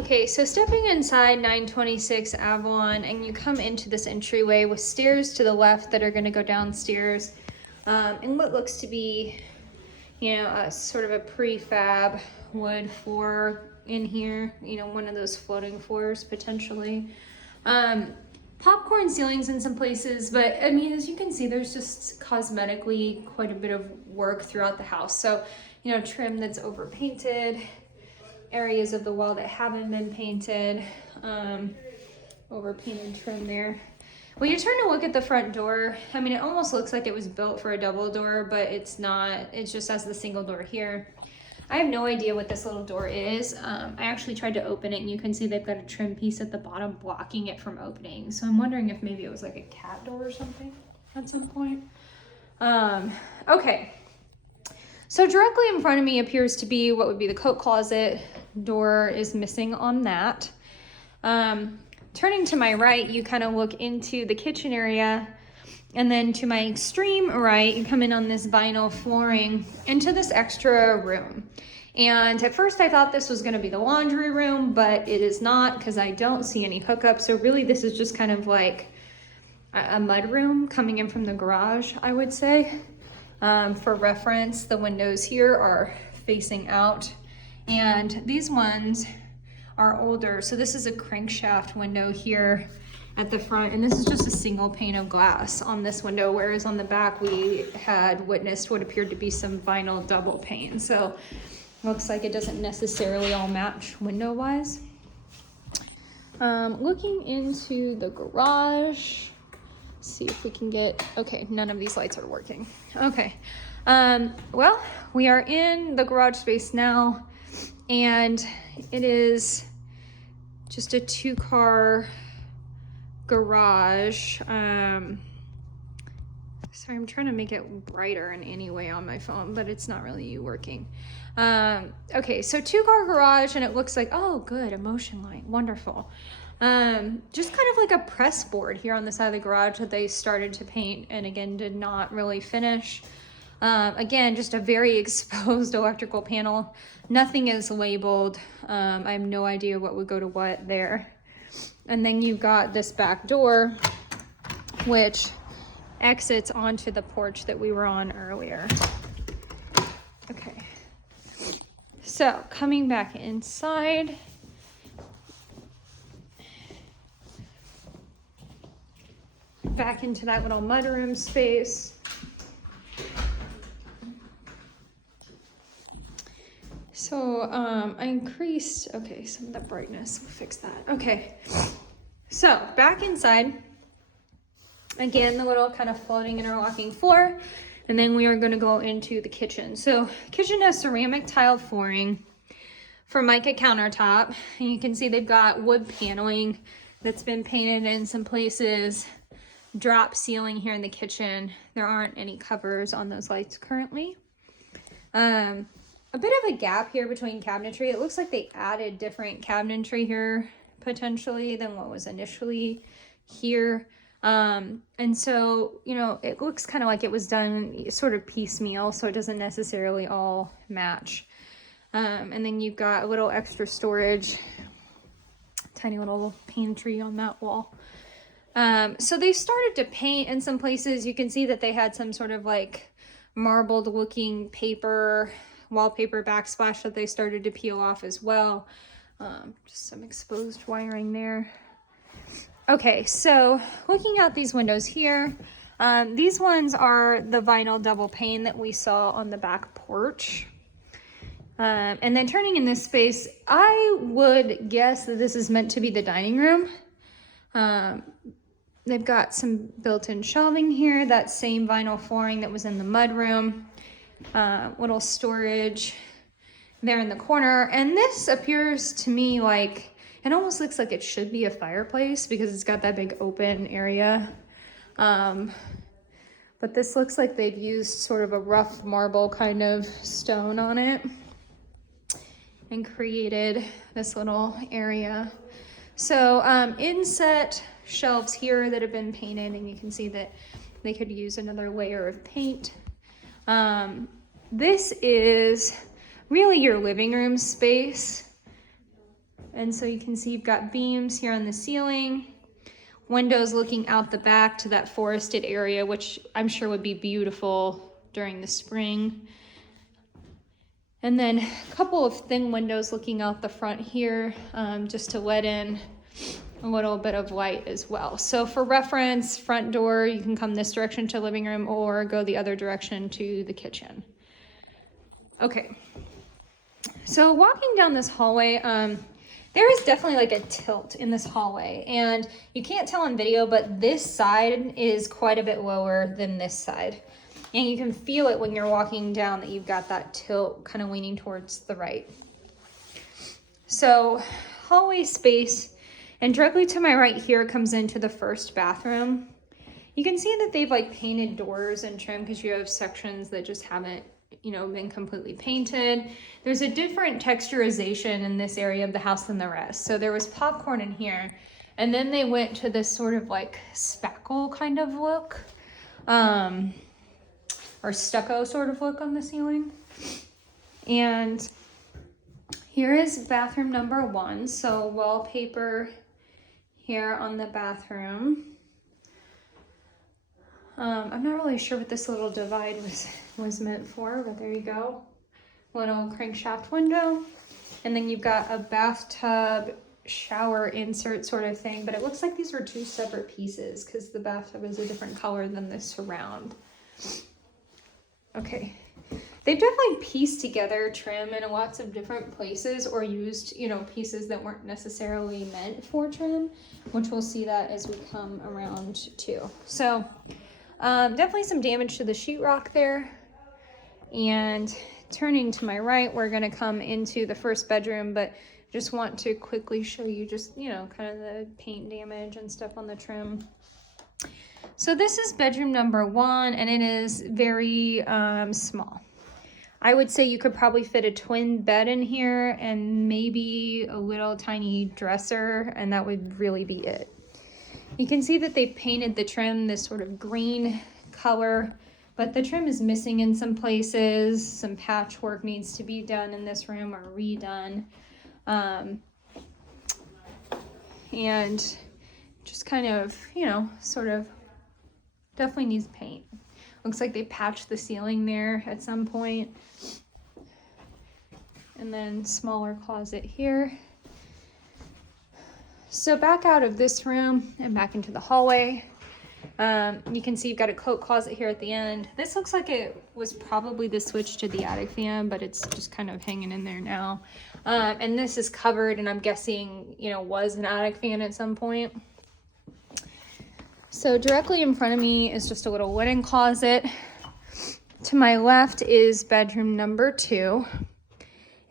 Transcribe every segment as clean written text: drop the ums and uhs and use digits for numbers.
Okay, so stepping inside 926 Avalon, and you come into this entryway with stairs to the left that are going to go downstairs, and what looks to be, a sort of a prefab wood floor in here, one of those floating floors potentially. Popcorn ceilings in some places, but I mean, as you can see, there's just cosmetically quite a bit of work throughout the house. So, trim that's overpainted, areas of the wall that haven't been painted, overpainted trim there. When you turn to look at the front door, I mean, it almost looks like it was built for a double door, but it's not. It just has the single door here. I have no idea what this little door is. I actually tried to open it, and you can see they've got a trim piece at the bottom blocking it from opening. So I'm wondering if maybe it was like a cat door or something at some point. Okay. So directly in front of me appears to be what would be the coat closet. Door is missing on that. Turning to my right, you kind of look into the kitchen area, and then to my extreme right, you come in on this vinyl flooring into this extra room. And at first I thought this was going to be the laundry room, but it is not, because I don't see any hookups. So really this is just kind of like a mud room coming in from the garage, I would say. For reference, the windows here are facing out, and these ones are older. So this is a crankshaft window here at the front, and this is just a single pane of glass on this window, whereas on the back we had witnessed what appeared to be some vinyl double pane. So looks like it doesn't necessarily all match window wise. Looking into the garage, see if we can get, okay, none of these lights are working. Okay, well, we are in the garage space now, and it is just a 2-car garage. Sorry, I'm trying to make it brighter in any way on my phone, but it's not really working. Okay, so 2-car garage, and it looks like, oh good, a motion light, wonderful. Just kind of like a press board here on the side of the garage that they started to paint and again did not really finish. Again, just a very exposed electrical panel. Nothing is labeled. I have no idea what would go to what there. And then you've got this back door, which exits onto the porch that we were on earlier. Okay. So coming back inside, back into that little mudroom space. So I increased, okay, some of the brightness, we'll fix that. Okay, so back inside, again, the little kind of floating interlocking floor, and then we are gonna go into the kitchen. So kitchen has ceramic tile flooring, Formica countertop, and you can see they've got wood paneling that's been painted in some places. Drop ceiling here in the kitchen. There aren't any covers on those lights currently. A bit of a gap here between cabinetry. It looks like they added different cabinetry here potentially than what was initially here. And so, it looks kind of like it was done sort of piecemeal, so it doesn't necessarily all match. And then you've got a little extra storage, tiny little pantry on that wall. So they started to paint in some places. You can see that they had some sort of like marbled looking paper, wallpaper backsplash that they started to peel off as well. Just some exposed wiring there. Okay, so looking out these windows here, these ones are the vinyl double pane that we saw on the back porch. And then turning in this space, I would guess that this is meant to be the dining room. They've got some built-in shelving here, that same vinyl flooring that was in the mudroom. Little storage there in the corner. And this appears to me like, it almost looks like it should be a fireplace because it's got that big open area. But this looks like they've used sort of a rough marble kind of stone on it and created this little area. So inset shelves here that have been painted, and you can see that they could use another layer of paint. This is really your living room space. And so you can see you've got beams here on the ceiling, windows looking out the back to that forested area, which I'm sure would be beautiful during the spring. And then a couple of thin windows looking out the front here, just to let in a little bit of light as well. So for reference, front door, you can come this direction to living room or go the other direction to the kitchen. Okay, so walking down this hallway, there is definitely like a tilt in this hallway, and you can't tell on video, but this side is quite a bit lower than this side. And you can feel it when you're walking down that you've got that tilt kind of leaning towards the right. So hallway space, and directly to my right here comes into the first bathroom. You can see that they've like painted doors and trim because you have sections that just haven't, you know, been completely painted. There's a different texturization in this area of the house than the rest. So there was popcorn in here, and then they went to this sort of like spackle kind of look, or stucco sort of look on the ceiling. And here is bathroom number 1. So wallpaper here on the bathroom. I'm not really sure what this little divide was meant for, but there you go. Little crankshaft window. And then you've got a bathtub shower insert sort of thing, but it looks like these were 2 separate pieces because the bathtub is a different color than the surround. Okay, they've definitely pieced together trim in lots of different places, or used, you know, pieces that weren't necessarily meant for trim, which we'll see that as we come around too. So definitely some damage to the sheetrock there. And turning to my right, we're going to come into the first bedroom, but just want to quickly show you just, you know, kind of the paint damage and stuff on the trim. So this is bedroom number 1, and it is very small. I would say you could probably fit a twin bed in here and maybe a little tiny dresser, and that would really be it. You can see that they painted the trim this sort of green color, but the trim is missing in some places. Some patchwork needs to be done in this room or redone. And just kind of, you know, sort of definitely needs paint. Looks like they patched the ceiling there at some point. And then smaller closet here. So back out of this room and back into the hallway. You can see you've got a coat closet here at the end. This looks like it was probably the switch to the attic fan, but it's just kind of hanging in there now. And this is covered, and I'm guessing, you know, was an attic fan at some point. So directly in front of me is just a little wooden closet. To my left is bedroom number 2.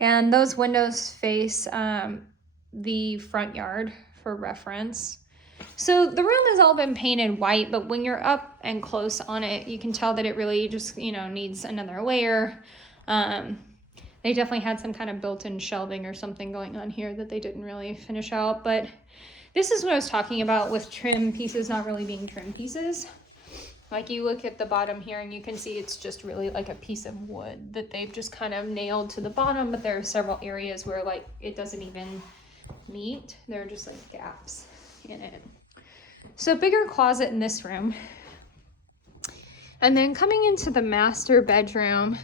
And those windows face the front yard for reference. So the room has all been painted white, but when you're up and close on it, you can tell that it really just, you know, needs another layer. They definitely had some kind of built-in shelving or something going on here that they didn't really finish out, but this is what I was talking about with trim pieces not really being trim pieces. Like you look at the bottom here and you can see it's just really like a piece of wood that they've just kind of nailed to the bottom, but there are several areas where like it doesn't even meet. There are just like gaps in it. So bigger closet in this room. And then coming into the master bedroom,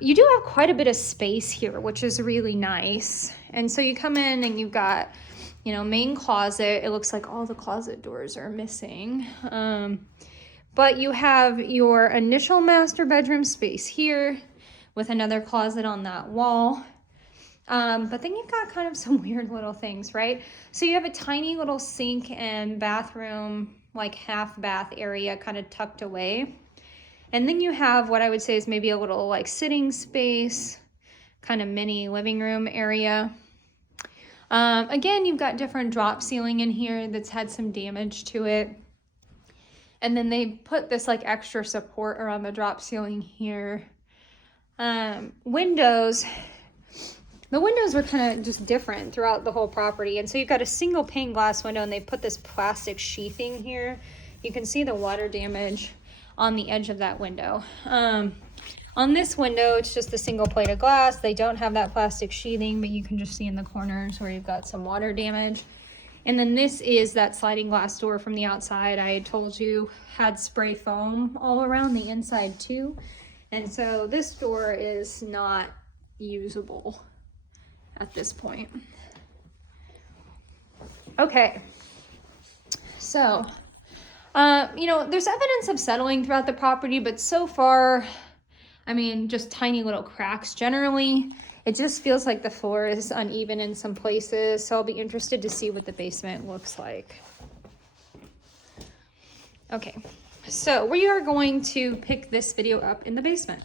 you do have quite a bit of space here, which is really nice. And so you come in and you've got, you know, main closet. It looks like all the closet doors are missing. But you have your initial master bedroom space here with another closet on that wall. But then you've got kind of some weird little things, right? So you have a tiny little sink and bathroom, like half bath area kind of tucked away. And then you have what I would say is maybe a little like sitting space, kind of mini living room area. Again, you've got different drop ceiling in here that's had some damage to it. And then they put this like extra support around the drop ceiling here. Windows. The windows were kind of just different throughout the whole property. And so you've got a single pane glass window and they put this plastic sheathing here. You can see the water damage on the edge of that window. On this window, it's just a single plate of glass. They don't have that plastic sheathing, but you can just see in the corners where you've got some water damage. And then this is that sliding glass door from the outside. I had told you had spray foam all around the inside too. And so this door is not usable at this point. Okay, so, you know, there's evidence of settling throughout the property, but so far, I mean, just tiny little cracks. Generally, it just feels like the floor is uneven in some places, so I'll be interested to see what the basement looks like. Okay, so we are going to pick this video up in the basement.